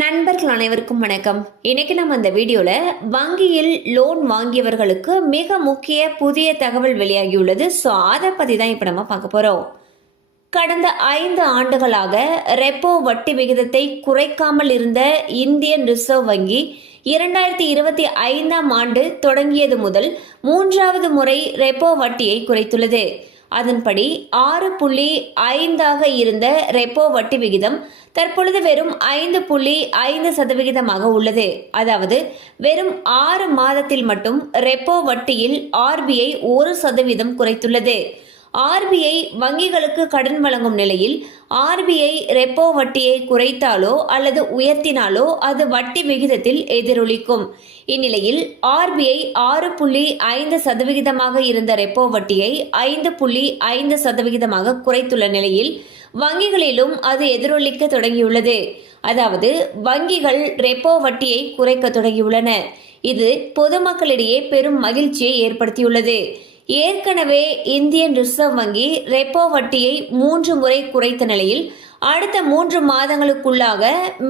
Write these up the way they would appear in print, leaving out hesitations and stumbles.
நண்பர்கள் அனைவருக்கும் வணக்கம். இன்னைக்கு நம்ம இந்த வீடியோல வங்கியில் லோன் வாங்கியவர்களுக்கு மிக முக்கிய புதிய தகவல் வெளியாகியுள்ளது. ஸோ அதை பத்தி தான் இப்ப நம்ம பார்க்க போறோம். கடந்த 5 ஆண்டுகளாக ரெப்போ வட்டி விகிதத்தை குறைக்காமல் இருந்த இந்தியன் ரிசர்வ் வங்கி 2025ஆம் ஆண்டு தொடங்கியது முதல் 3வது முறை ரெப்போ வட்டியை குறைத்துள்ளது. அதன்படி 6.5 இருந்த ரெப்போ வட்டி விகிதம் தற்பொழுது வெறும் 5.5% உள்ளது. அதாவது வெறும் 6 மாதத்தில் மட்டும் ரெப்போ வட்டியில் RBI 1% குறைத்துள்ளது. RBI வங்கிகளுக்கு கடன் வழங்கும் நிலையில் RBI ரெப்போ வட்டியை குறைத்தாலோ அல்லது உயர்த்தினாலோ அது வட்டி விகிதத்தில் எதிரொலிக்கும். இந்நிலையில் RBI 6.5% இருந்த ரெப்போ வட்டியை 5.5% குறைத்துள்ள நிலையில் வங்கிகளிலும் அது எதிரொலிக்க தொடங்கியுள்ளது. அதாவது வங்கிகள் ரெப்போ வட்டியை குறைக்க தொடங்கியுள்ளன. இது பொதுமக்களிடையே பெரும் மகிழ்ச்சியை ஏற்படுத்தியுள்ளது. ஏற்கனவே இந்தியன் ரிசர்வ் வங்கி ரெப்போ வட்டியை 3 முறை குறைத்த நிலையில் அடுத்த 3 மாதங்களுக்குள்ளாக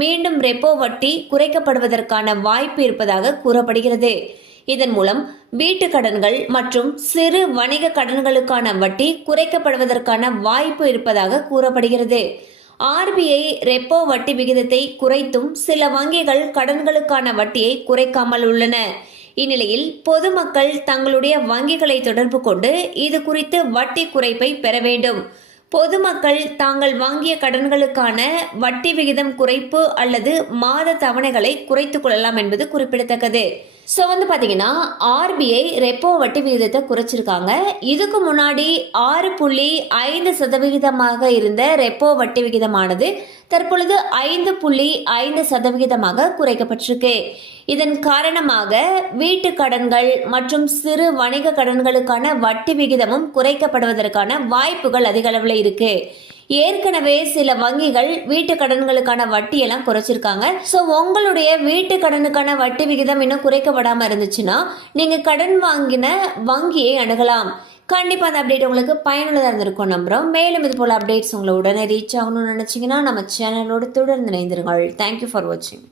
மீண்டும் ரெப்போ வட்டி குறைக்கப்படுவதற்கான வாய்ப்பு இருப்பதாக கூறப்படுகிறது. இதன் மூலம் வீட்டு கடன்கள் மற்றும் சிறு வணிக கடன்களுக்கான வட்டி குறைக்கப்படுவதற்கான வாய்ப்பு இருப்பதாக கூறப்படுகிறது. RBI ரெப்போ வட்டி விகிதத்தை குறைத்தும் சில வங்கிகள் கடன்களுக்கான வட்டியை குறைக்காமல் உள்ளன. இந்நிலையில் பொதுமக்கள் தங்களுடைய வங்கிகளை தொடர்பு கொண்டு இது குறித்து வட்டி குறைப்பை பெற வேண்டும். பொதுமக்கள் தாங்கள் வாங்கிய கடன்களுக்கான வட்டி விகிதம் குறைப்பு அல்லது மாத தவணைகளை குறைத்துக் கொள்ளலாம் என்பது குறிப்பிடத்தக்கது. ஸோ பாத்தீங்கன்னா RBI ரெப்போ வட்டி விகிதத்தை குறைச்சிருக்காங்க. இதுக்கு முன்னாடி 6.5% இருந்த ரெப்போ வட்டி விகிதமானது தற்பொழுது 5.5% குறைக்கப்பட்டிருக்கு. இதன் காரணமாக வீட்டு கடன்கள் மற்றும் சிறு வணிக கடன்களுக்கான வட்டி விகிதமும் குறைக்கப்படுவதற்கான வாய்ப்புகள் அதிக அளவில் இருக்கு. ஏற்கனவே சில வங்கிகள் வீட்டு கடன்களுக்கான வட்டியெல்லாம் குறைச்சிருக்காங்க. ஸோ உங்களுடைய வீட்டு கடனுக்கான வட்டி விகிதம் இன்னும் குறைக்கப்படாம இருந்துச்சுன்னா நீங்க கடன் வாங்கின வங்கியை அணுகலாம். கண்டிப்பா அந்த அப்டேட் உங்களுக்கு பயனுள்ளதாக இருந்திருக்கும் நம்புறோம். மேலும் இது போல அப்டேட்ஸ் உங்களை உடனே ரீச் ஆகணும்னு நினைச்சீங்கன்னா நம்ம சேனலோட தொடர்ந்து இணைந்திருங்கள். தேங்க்யூ ஃபார் வாட்சிங்.